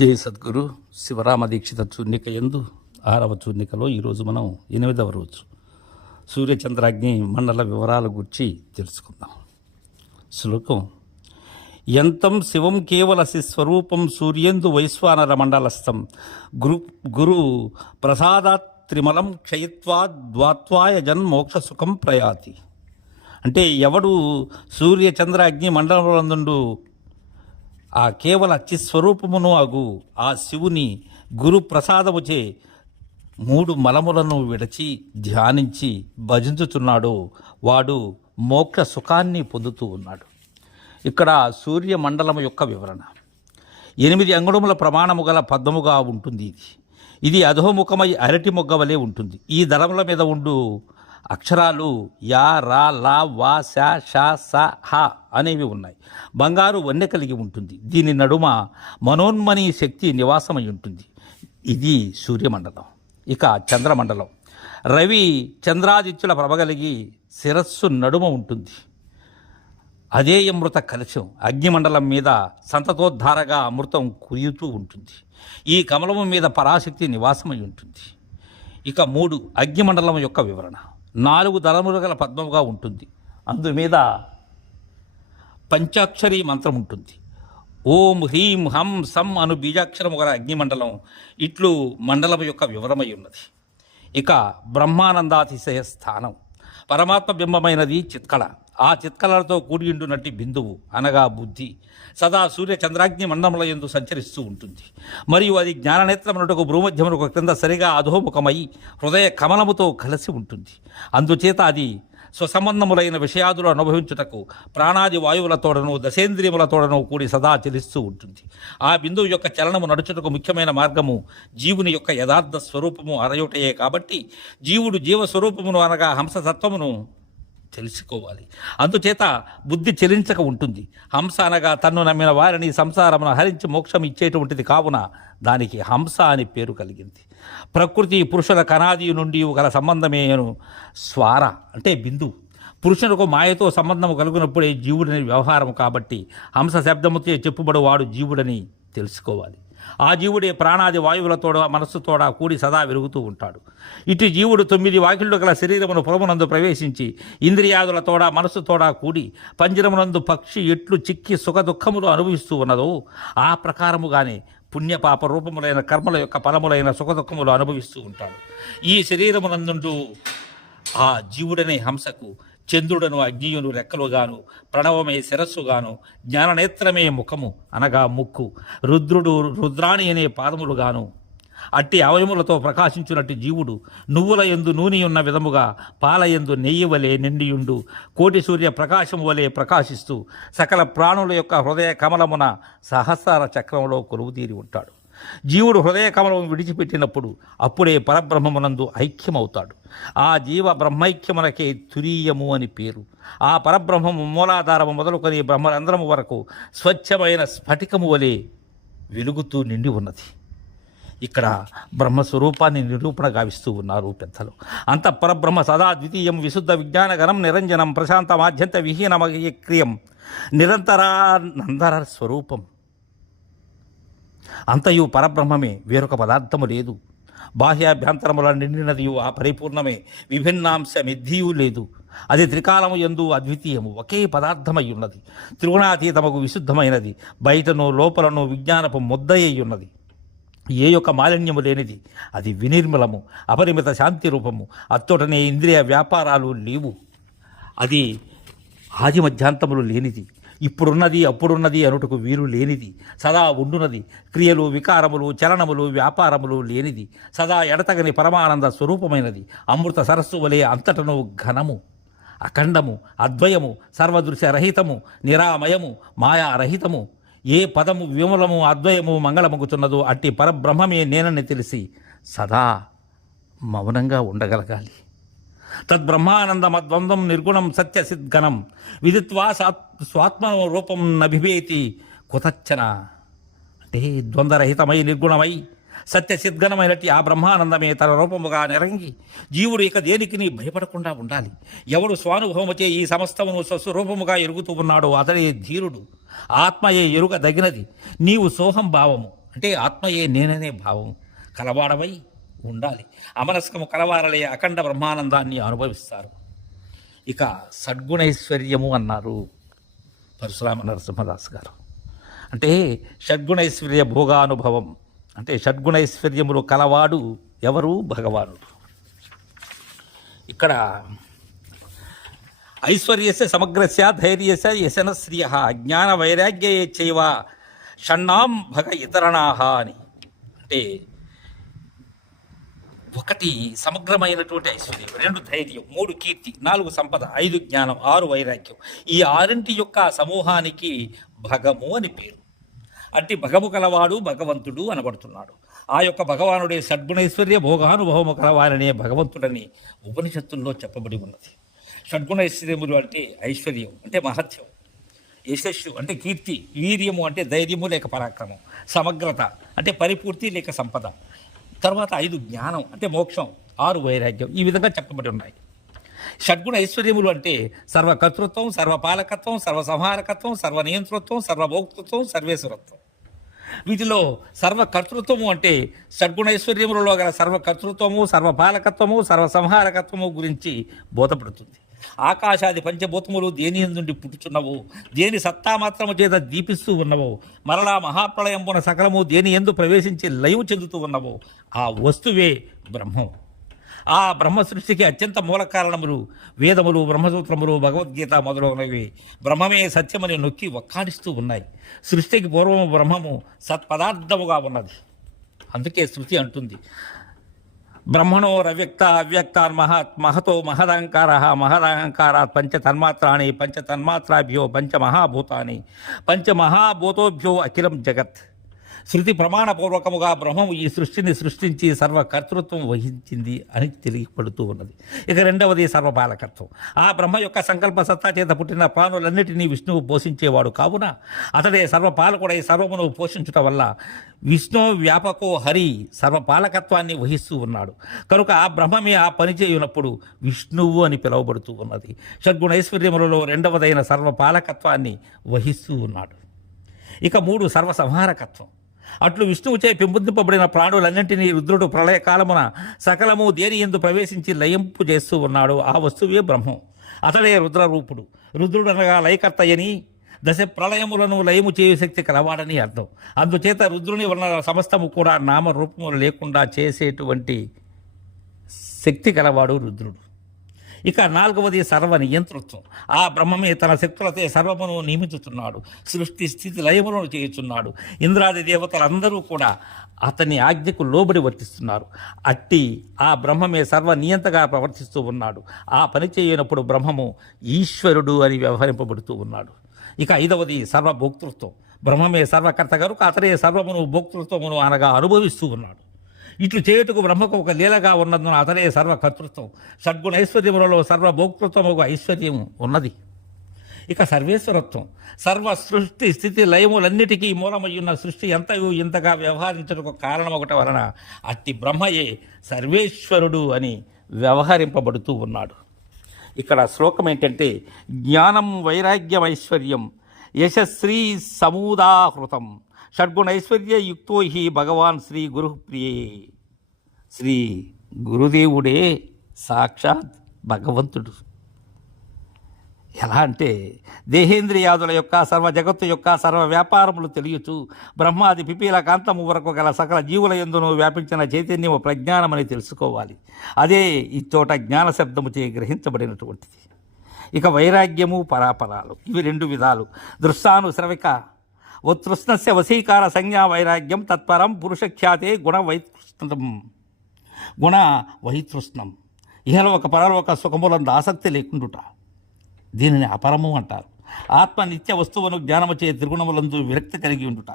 జై సద్గురు శివరామ దీక్షిత చూర్ణిక ఎందు ఆరవ చూర్ణికలో ఈరోజు మనం ఎనిమిదవ రోజు. సూర్యచంద్రాగ్ని మండల వివరాల గురించి తెలుసుకుందాం. శ్లోకం ఎంతం శివం కేవల స్వరూపం సూర్యేందు వైశ్వానర మండలస్థం. గురు గురు ప్రసాదాత్ త్రిమలం క్షయత్వా ద్వాత్వాయ జన్మోక్ష సుఖం ప్రయాతి. అంటే ఎవడు సూర్య చంద్ర అగ్ని మండలంలో ఆ కేవల చిస్వరూపమును అగు ఆ శివుని గురు ప్రసాదముచే మూడు మలములను విడచి ధ్యానించి భజించుచున్నాడో. వాడు మోక్ష సుఖాన్ని పొందుతూ ఉన్నాడు. ఇక్కడ సూర్య మండలము యొక్క వివరణ. ఎనిమిది అంగుళముల ప్రమాణము గల పద్మముగా ఉంటుంది ఇది. ఇది అధోముఖమై అరటి మొగ్గ వలె ఉంటుంది. ఈ దళముల మీద ఉండు అక్షరాలు యా రా లా వా శా షా స హ అనేవి ఉన్నాయి. బంగారు వన్నె కలిగి ఉంటుంది. దీని నడుమ మనోన్మని శక్తి నివాసమై ఉంటుంది. ఇది సూర్యమండలం. ఇక చంద్రమండలం. రవి చంద్రాదిత్యుల ప్రభగలిగి శిరస్సు నడుమ ఉంటుంది. అదే అమృత కలశం అగ్నిమండలం మీద సంతతోద్ధారగా అమృతం కురియుతూ ఉంటుంది. ఈ కమలము మీద పరాశక్తి నివాసమై ఉంటుంది. ఇక మూడు అగ్నిమండలం యొక్క వివరణ. నాలుగు దళములు గల పద్మముగా ఉంటుంది. అందు మీద పంచాక్షరి మంత్రం ఉంటుంది. ఓం హ్రీం హం సం అను బీజాక్షరము గల అగ్నిమండలం ఇట్లు మండలం యొక్క వివరమై ఉన్నది. ఇక బ్రహ్మానందాతిశయ స్థానం. పరమాత్మ బింబమైనది చిత్కళ. ఆ చిత్కళలతో కూడియుండు నటి బిందువు అనగా బుద్ధి. సదా సూర్య చంద్రాగ్ని మండముల ఎందు సంచరిస్తూ ఉంటుంది. మరియు అది జ్ఞాననేత్రమునటకు భూమధ్యమునకు క్రింద సరిగా అధోముఖమై హృదయ కమలముతో కలిసి ఉంటుంది. అందుచేత అది స్వసంబంధములైన విషయాదులు అనుభవించుటకు ప్రాణాది వాయువులతోడను దశేంద్రియములతోడను కూడి సదా చెలిస్తూ ఉంటుంది ఆ బిందువు యొక్క చలనము నడుచుటకు ముఖ్యమైన మార్గము జీవుని యొక్క యథార్థ స్వరూపము అరయుటయే కాబట్టి జీవుడు జీవస్వరూపమును అనగా హంసతత్వమును తెలుసుకోవాలి. అందుచేత బుద్ధి చెలించక ఉంటుంది. హంస అనగా తన్ను నమ్మిన వారిని సంసారమును హరించి మోక్షం ఇచ్చేటువంటిది కావున దానికి హంస అని పేరు కలిగింది. ప్రకృతి పురుషుల కనాది నుండి గల సంబంధమేను స్వార అంటే బిందు. పురుషులకు మాయతో సంబంధం కలుగునప్పుడే జీవుడని వ్యవహారం కాబట్టి హంస శబ్దముతో చెప్పుబడు వాడు జీవుడని తెలుసుకోవాలి. ఆ జీవుడే ప్రాణాది వాయువులతోడ మనస్సుతోడ కూడి సదా వెలుగుతూ ఉంటాడు. ఇటు జీవుడు తొమ్మిది వాకిళ్ళు గల శరీరమును పురమునందు ప్రవేశించి ఇంద్రియాదులతోడ మనస్సుతోడ కూడి పంజరమునందు పక్షి ఎట్లు చిక్కి సుఖ దుఃఖములు అనుభవిస్తూ ఉన్నదో ఆ ప్రకారముగానే పుణ్యపాప రూపములైన కర్మల యొక్క ఫలములైన సుఖ దుఃఖములు అనుభవిస్తూ ఉంటాడు. ఈ శరీరమునందు ఆ జీవుడనే హంసకు చంద్రుడను అగ్నియును రెక్కలుగాను ప్రణవమే శిరస్సుగాను జ్ఞాననేత్రమే ముఖము అనగా ముక్కు. రుద్రుడు రుద్రాణి అనే పాదములుగాను అట్టి అవయములతో ప్రకాశించున్నట్టు జీవుడు నువ్వుల ఎందు నూనె ఉన్న విధముగా పాల ఎందు నెయ్యి వలె నిండియుండు కోటి సూర్య ప్రకాశం వలె ప్రకాశిస్తూ సకల ప్రాణుల యొక్క హృదయ కమలమున సహస్ర చక్రంలో కొలువుతీరి ఉంటాడు. జీవుడు హృదయ కమలం విడిచిపెట్టినప్పుడు అప్పుడే పరబ్రహ్మమునందు ఐక్యమవుతాడు. ఆ జీవ బ్రహ్మైక్యమునకే తురీయము అని పేరు. ఆ పరబ్రహ్మము మూలాధారము మొదలుకొని బ్రహ్మరంధ్రము వరకు స్వచ్ఛమైన స్ఫటికము వలె వెలుగుతూ నిండి ఉన్నది. ఇక్కడ బ్రహ్మస్వరూపాన్ని నిరూపణ గావిస్తూ ఉన్నారు పెద్దలు. అంత పరబ్రహ్మ సదా ద్వితీయం విశుద్ధ విజ్ఞానగరం నిరంజనం ప్రశాంత మాధ్యంత విహీనమక్రియం నిరంతరానందర స్వరూపం. అంతయు పరబ్రహ్మమే వేరొక పదార్థము లేదు. బాహ్యాభ్యంతరముల నిండినదియు ఆ పరిపూర్ణమే విభిన్నాంశమిద్ధియూ లేదు. అది త్రికాలము ఎందు అద్వితీయము ఒకే పదార్థమై ఉన్నది త్రిగుణాతీతముకు విశుద్ధమైనది బయటను లోపలను విజ్ఞానపు ముద్దయ్యి ఉన్నది ఏ యొక్క మాలిన్యము లేనిది అది వినిర్మలము అపరిమిత శాంతి రూపము అత్తోటనే ఇంద్రియ వ్యాపారాలు లేవు. అది ఆది మధ్యాంతములు లేనిది. ఇప్పుడున్నది అప్పుడున్నది అనుటకు వీలు లేనిది. సదా ఉండునది. క్రియలు వికారములు చలనములు వ్యాపారములు లేనిది. సదా ఎడతగని పరమానంద స్వరూపమైనది. అమృత సరస్సు వలె అంతటను ఘనము అఖండము అద్వయము సర్వదృశ్య రహితము నిరామయము మాయారహితము. ఏ పదము విమలము అద్వయము మంగళమగుతున్నదో అట్టి పరబ్రహ్మమే నేనని తెలిసి సదా మౌనంగా ఉండగలగాలి. తద్బ్రహ్మానందమద్వందం నిర్గుణం సత్యసిద్గణం విదిత్వా సాత్ స్వాత్మ రూపం నభివేతి కుతచ్చన. అంటే ద్వంద్వరహితమై నిర్గుణమై సత్యసిద్గణమైనట్టి ఆ బ్రహ్మానందమే తన రూపముగా నిరంగి జీవుడు ఇక దేనికి భయపడకుండా ఉండాలి. ఎవడు స్వానుభవముచే ఈ సమస్తమును స్వస్వరూపముగా ఎరుగుతూ ఉన్నాడో అతడే ధీరుడు. ఆత్మయే ఎరుగదగినది. నీవు సోహం భావము. అంటే ఆత్మయే నేననే భావం కలవాడవై ఉండాలి. అమనస్కము కలవారలే అఖండ బ్రహ్మానందాన్ని అనుభవిస్తారు. ఇక సద్గుణైశ్వర్యము అన్నారు పరశురామ నరసింహదాస్ గారు. అంటే షడ్గుణైశ్వర్య భోగానుభవం అంటే షడ్గుణైశ్వర్యములు కలవాడు ఎవరు? భగవానుడు. ఇక్కడ ఐశ్వర్యస్య సమగ్రస్య ధైర్యస్య యశనశ్రియ జ్ఞాన వైరాగ్య చైవ షణ్ణాం భగ ఇతరణాహ అని. అంటే ఒకటి సమగ్రమైనటువంటి ఐశ్వర్యం రెండు ధైర్యం మూడు కీర్తి నాలుగు సంపద ఐదు జ్ఞానం ఆరు వైరాగ్యం. ఈ ఆరింటి యొక్క సమూహానికి భగము అని పేరు. అంటే భగము కలవాడు భగవంతుడు అనబడుతున్నాడు. ఆ యొక్క భగవానుడే షడ్గుణైశ్వర్య భోగానుభవము కలవారనే భగవంతుడని ఉపనిషత్తుల్లో చెప్పబడి ఉన్నది. షడ్గుణైశ్వర్యములు అంటే ఐశ్వర్యం అంటే మహత్యం. యశస్సు అంటే కీర్తి వీర్యము అంటే ధైర్యము లేక పరాక్రమం సమగ్రత అంటే పరిపూర్తి లేక సంపద. తర్వాత ఐదు జ్ఞానం అంటే మోక్షం ఆరు వైరాగ్యం ఈ విధంగా చెప్పబడి ఉన్నాయి. షడ్గుణ ఐశ్వర్యములు అంటే సర్వకర్తృత్వం సర్వపాలకత్వం సర్వసంహారకత్వం సర్వనియంతృత్వం సర్వభోక్తృత్వం సర్వేశ్వరత్వం. వీటిలో సర్వకర్తృత్వము అంటే షడ్గుణైశ్వర్యములలో గల సర్వకర్తృత్వము సర్వపాలకత్వము సర్వసంహారకత్వము గురించి బోధపడుతుంది. ఆకాశాది పంచభూతములు దేని నుండి పుట్టుచున్నవో? దేని సత్తా మాత్రము చేత దీపిస్తూ ఉన్నవో? మరలా మహాప్రళయంపున సకలము దేని ఎందు ప్రవేశించి లయం చెందుతూ ఉన్నవో? ఆ వస్తువే బ్రహ్మం. ఆ బ్రహ్మ సృష్టికి అత్యంత మూల కారణములు వేదములు బ్రహ్మసూత్రములు భగవద్గీత మొదలైనవి బ్రహ్మమే సత్యమని నొక్కి ఒక్కాడిస్తూ ఉన్నాయి. సృష్టికి పూర్వము బ్రహ్మము సత్పదార్థముగా ఉన్నది. అందుకే శృతి అంటుంది. ब्रह्मणोरव्यक्त अव्यक्ता महत् महतो महदहङ्कारः महदहङ्कारात् पञ्चतन्मात्राणि पञ्चतन्मात्राभ्यो पंच महाभूतोभ्यो अखिलं जगत्। శృతి ప్రమాణపూర్వకముగా బ్రహ్మము ఈ సృష్టిని సృష్టించి సర్వకర్తృత్వం వహించింది అని తెలియపడుతూ ఉన్నది. ఇక రెండవది సర్వపాలకత్వం. ఆ బ్రహ్మ యొక్క సంకల్ప సత్తా చేత పుట్టిన ప్రాణులన్నిటినీ విష్ణువు పోషించేవాడు కావున అతడే సర్వపాలకుడై సర్వమును పోషించుట వల్ల విష్ణు వ్యాపకో హరి సర్వపాలకత్వాన్ని వహిస్తూ ఉన్నాడు. కనుక ఆ బ్రహ్మమే ఆ పని చేయునప్పుడు విష్ణువు అని పిలువబడుతూ ఉన్నది. షడ్గుణైశ్వర్యములలో రెండవదైన సర్వపాలకత్వాన్ని వహిస్తూ ఉన్నాడు. ఇక మూడు సర్వసంహారకత్వం. అట్లు విష్ణువుచే పెంపొందింపబడిన ప్రాణులన్నింటినీ రుద్రుడు ప్రళయకాలమున సకలము దేని ఎందు ప్రవేశించి లయింపు చేస్తూ ఉన్నాడు ఆ వస్తువే బ్రహ్మం. అతడే రుద్రరూపుడు. రుద్రుడు అనగా లయకర్తయని దశ ప్రళయములను లయము చేయు శక్తి కలవాడని అర్థం. అందుచేత రుద్రుని వలన సమస్తము కూడా నామరూపము లేకుండా చేసేటువంటి శక్తి కలవాడు రుద్రుడు. ఇక నాలుగవది సర్వ నియంతృత్వం ఆ బ్రహ్మమే తన శక్తులతో సర్వమును నియమించుతున్నాడు సృష్టి స్థితి లయములను చేయుచున్నాడు. ఇంద్రాది దేవతలందరూ కూడా అతని ఆజ్ఞకు లోబడి వర్తిస్తున్నారు. అట్టి ఆ బ్రహ్మమే సర్వ నియంతగా ప్రవర్తిస్తూ ఉన్నాడు. ఆ పని చేయనప్పుడు బ్రహ్మము ఈశ్వరుడు అని వ్యవహరింపబడుతూ ఉన్నాడు. ఇక ఐదవది సర్వభోక్తృత్వం. బ్రహ్మమే సర్వకర్త కనుక అతనే సర్వమును భోక్తృత్వమును అనగా అనుభవిస్తూ ఉన్నాడు. ఇట్లు చేయుటకు బ్రహ్మకు ఒక లీలగా ఉన్నందున అతనే సర్వ కర్తృత్వం సద్గుణ ఐశ్వర్యములలో సర్వభోక్తృత్వము ఒక ఐశ్వర్యం ఉన్నది. ఇక సర్వేశ్వరత్వం. సర్వ సృష్టి స్థితి లయములన్నిటికీ మూలమయ్యున్న సృష్టి ఎంతయు ఇంతగా వ్యవహరించడానికి కారణం ఒకటి వలన అట్టి బ్రహ్మయే సర్వేశ్వరుడు అని వ్యవహరింపబడుతూ ఉన్నాడు. ఇక్కడ శ్లోకం ఏంటంటే జ్ఞానం వైరాగ్యం ఐశ్వర్యం యశశ్రీ సమూదాహృతం. షడ్గుణైశ్వర్య యుక్తో హి భగవాన్ శ్రీ గురుప్రియే. శ్రీ గురుదేవుడే సాక్షాత్ భగవంతుడు. ఎలా అంటే దేహేంద్రియాదుల యొక్క సర్వ జగత్తు యొక్క సర్వ వ్యాపారములు తెలియచు బ్రహ్మాది పిపీల కాంతము వరకు గల సకల జీవుల ఎందును వ్యాపించిన చైతన్యము ప్రజ్ఞానమని తెలుసుకోవాలి. అదే ఈ చోట జ్ఞాన శబ్దము చే గ్రహించబడినటువంటిది. ఇక వైరాగ్యము పరాపరాలు ఇవి రెండు విధాలు. దృశ్యానుశ్రవిక ఉత్కృష్ణస్య వశీకార సంజ్ఞా వైరాగ్యం తత్పరం పురుషఖ్యాతే గుణ వైతృష్ణం గుణ వైతృష్ణం ఇహలోక పరలోక సుఖములందు ఆసక్తి లేకుండుట. దీనిని అపరము అంటారు. ఆత్మ నిత్య వస్తువును జ్ఞానము చే త్రిగుణములందు విరక్తి కలిగి ఉండుట.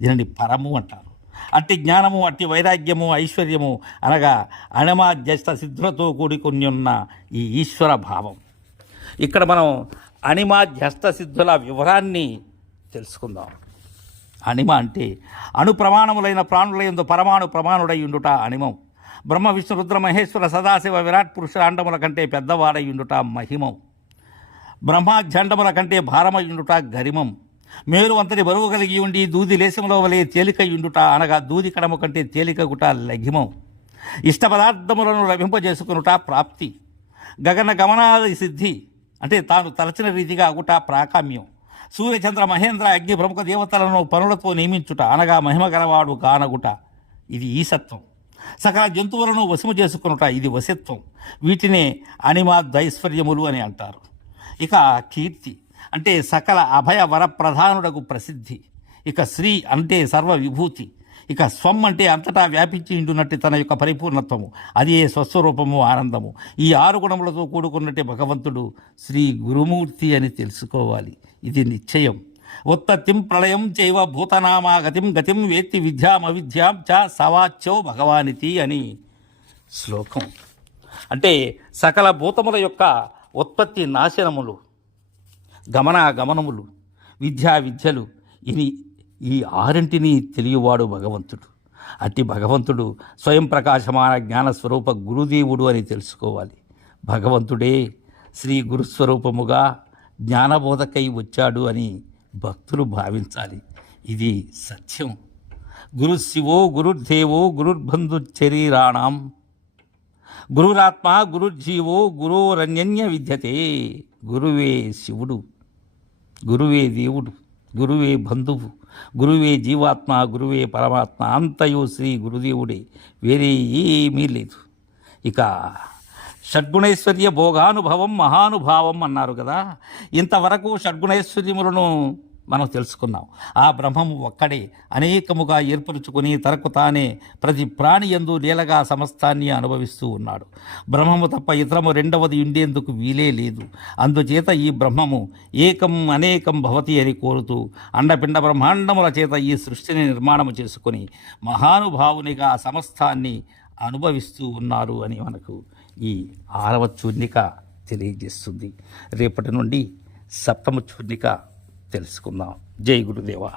దీనిని పరము అంటారు. అట్టి జ్ఞానము అట్టి వైరాగ్యము ఐశ్వర్యము అనగా అణమాధ్యస్థ సిద్ధులతో కూడుకుని ఉన్న ఈ ఈశ్వర భావం. ఇక్కడ మనం అణిమాధ్యస్థ సిద్ధుల వివరాన్ని తెలుసుకుందాం. అనిమ అంటే అణు ప్రమాణములైన ప్రాణులయందు పరమాణు ప్రమాణుడై ఉండుట అనిమం. బ్రహ్మ విష్ణు రుద్ర మహేశ్వర సదాశివ విరాట్ పురుషాండముల కంటే పెద్దవాడై ఉండుట మహిమం. బ్రహ్మాజండముల కంటే భారమై ఉండుట గరిమం. మేలు అంతటి బరువు కలిగి ఉండి దూది లేశంలో వలె తేలికయుండుట అనగా దూది కడము కంటే తేలికగుట లఘిమం. ఇష్ట పదార్థములను లభింపజేసుకునుట ప్రాప్తి. గగన గమనాది సిద్ధి అంటే తాను తలచిన రీతిగా అగుట ప్రాకామ్యం. సూర్యచంద్ర మహేంద్ర అగ్ని ప్రముఖ దేవతలను పనులతో నియమించుట అనగా మహిమ గలవాడు కానగుట ఇది ఈసత్వం సకల జంతువులను వశము చేసుకునుట ఇది వశత్వం. వీటినే అనిమాదైశ్వర్యములు అని అంటారు. ఇక కీర్తి అంటే సకల అభయ వరప్రధానుడకు ప్రసిద్ధి. ఇక శ్రీ అంటే సర్వ విభూతి ఇక స్వం అంటే అంతటా వ్యాపించి ఉంటున్నట్టు తన యొక్క పరిపూర్ణత్వము. అది ఏ స్వస్వరూపము ఆనందము. ఈ ఆరు గుణములతో కూడుకున్నట్టే భగవంతుడు శ్రీ గురుమూర్తి అని తెలుసుకోవాలి. ఇది నిశ్చయం. ఉత్పత్తిం ప్రళయం చైవ భూతనామాగతిం గతిం వేత్తి విద్యాం అవిద్యాం చ సవాచ్యో భగవానితి అని శ్లోకం. అంటే సకల భూతముల యొక్క ఉత్పత్తి నాశనములు గమనాగమనములు విద్యా విద్యలు ఇని ఈ ఆరింటిని తెలియవాడు భగవంతుడు. అట్టి భగవంతుడు స్వయం ప్రకాశమాన జ్ఞానస్వరూప గురుదేవుడు అని తెలుసుకోవాలి. భగవంతుడే శ్రీ గురుస్వరూపముగా జ్ఞానబోధకై వచ్చాడు అని భక్తులు భావించాలి. ఇది సత్యం. గురు శివో గురుర్దేవో గురుర్బంధు శరీరాణం. గురురాత్మ గురుర్జీవో గురోరన్యన్య విద్యతే. గురువే శివుడు. గురువే దేవుడు. గురువే బంధువు గురువే జీవాత్మ గురువే పరమాత్మ అంతయు శ్రీ గురుదేవుడే. వేరే ఏమీ లేదు. ఇక షడ్గుణైశ్వర్య భోగానుభవం మహానుభావం అన్నారు కదా. ఇంతవరకు షడ్గుణైశ్వర్యములను మనం తెలుసుకున్నాం ఆ బ్రహ్మము ఒక్కడే అనేకముగా ఏర్పరుచుకుని తనకు తానే ప్రతి ప్రాణి యందు లీలగా సమస్తాన్ని అనుభవిస్తూ ఉన్నాడు. బ్రహ్మము తప్ప ఇతరము రెండవది ఉండేందుకు వీలే లేదు. అందుచేత ఈ బ్రహ్మము ఏకం అనేకం భవతి అని కోరుతూ అండపిండ బ్రహ్మాండముల చేత ఈ సృష్టిని నిర్మాణము చేసుకుని మహానుభావునిగా సమస్తాన్ని అనుభవిస్తూ ఉన్నారు అని మనకు ఈ ఆరవ చూర్ణిక తెలియజేస్తుంది. రేపటి నుండి సప్తమ చూర్ణిక తెలుసుకుందాం జై గురుదేవా